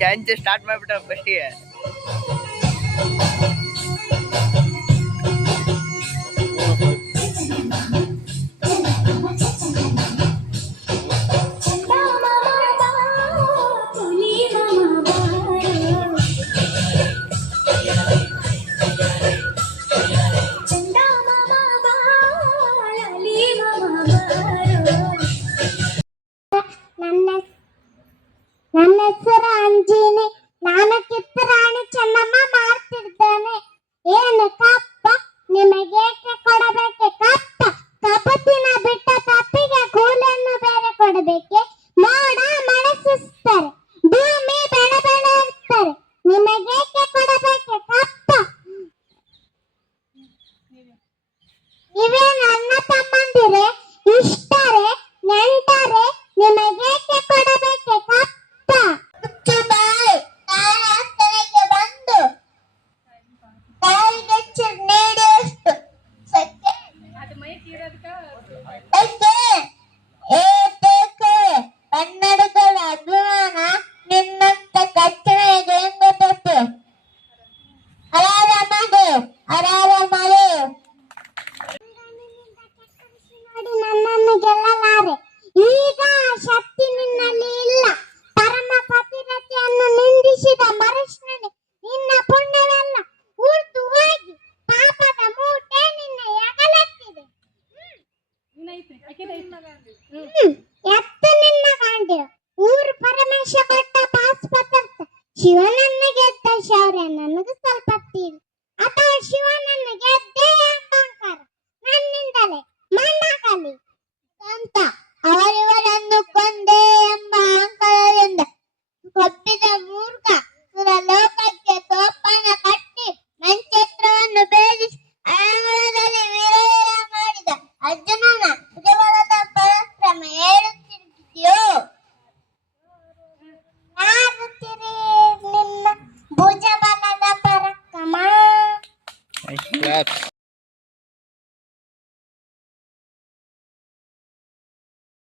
Dance start ಮಾಡ್ಬಿಟ್ಟ ಫಸ್ಟಿಗೆ. ನನ್ನ ಹೆಸರು ಅಂಜಿನಿ. ನಾನು ಕಿತ್ತೂರಾಣಿ ಚೆನ್ನಮ್ಮ ಮಾಡ್ತಿದ್ದೇನೆ. ಏನು ಕಪ್ಪ ನಿಮಗೇಕೆ ಕೊಡಬೇಕೆ ಕಪ್ಪ? ಕಪತಿನ ಬಿಟ್ಟ ತಪ್ಪಿಗೆ ಕೂಲಿಯನ್ನು ಬೇರೆ ಕೊಡಬೇಕೆ? ಮೋಡ ಮಳೆ ಸುಸ್ತಾರೆ, ಭೂಮಿ ಬೆಳೆ ಬೆಳೆ ಇರ್ತಾರೆ, ನಿಮಗೇಕೆ ಕೊಡಬೇಕೆ ಕಪ್ಪ? ಇವೇ ನನ್ನ ತಮ್ಮಂದಿರೆ, ಇಷ್ಟರೆ ನೆಂಟರೆ, ನಿಮಗೇಕೆ ಕೊಡಬೇಕೆ ಕಪ್ಪ? ಬಂದು ತಾಯಿಗೆ ನೀಡಿಯಷ್ಟು ಸಕ್ಕೆ ಏತೇಕೆ ಕನ್ನಡಿಗರ ಅಭಿಮಾನ ನಿನ್ನಂತ ಕಚ್ಚನೆಗೆ ಗೊತ್ತೈತೆ. ಹರಾರಮದೆ ಹರಾರಮದೆ ನೋಡಿ ನನ್ನನ್ನು ಗೆಲ್ಲಲಾರೆ. ಈಗ ಆ ಶಕ್ತಿ ನಿನ್ನಲ್ಲಿ ಇಲ್ಲ. ಪರಮ ಪತಿರತೆಯನ್ನು ನಿಂದಿಸಿದ ಮರುಕ್ಷಣೆ ನಿನ್ನ ಪುಣ್ಯವೆಲ್ಲ ಊರ್ದು ಹೋಗಿ ಪಾಪದ ಮೂಟೆ ನಿನ್ನ ಎಗಲತ್ತಿದೆ. ಎತ್ತು ನಿನ್ನ ಗಾಂಡಿಯ ಊರು ಪರಮೇಶ ಕೊಟ್ಟ ಪಾಸ್ ಪದಾರ್ಥ. ಶಿವನನ್ನು ಗೆದ್ದ ಶೌರ್ಯ ನನಗೆ ಸ್ವಲ್ಪ ತೀರಿ, ಅಥವಾ ಶಿವನನ್ನು ಗೆದ್ದೆ ಎಂಬಂಕಾರ ನನ್ನಿಂದಲೇ ಮಣ್ಣಾಗಲಿ ಅಂತ ಅವರಿವರನ್ನು ಕೊಂದೆ ಎಂಬ ಅಹಂಕಾರದಿಂದ ಕೊಪ್ಪಿದ ಮೂರ್ಖ ಸುರಲೋಕಕ್ಕೆ ತೋಪನ ಕಟ್ಟಿ ಮಂಚತ್ರವನ್ನು ಭೇದಿಸಿ ಅರಣಗಳಲ್ಲಿ ವೀರವೀರ ಮಾಡಿದ ಅರ್ಜುನನ ಭುಜಬಲದ ಪರಾಕ್ರಮ ಹೇಳುತ್ತಿರುತ್ತೀಯೋ? ಯಾರುತ್ತೀರಿ ನಿನ್ನ ಭುಜಬಲದ ಪರಾಕ್ರಮ?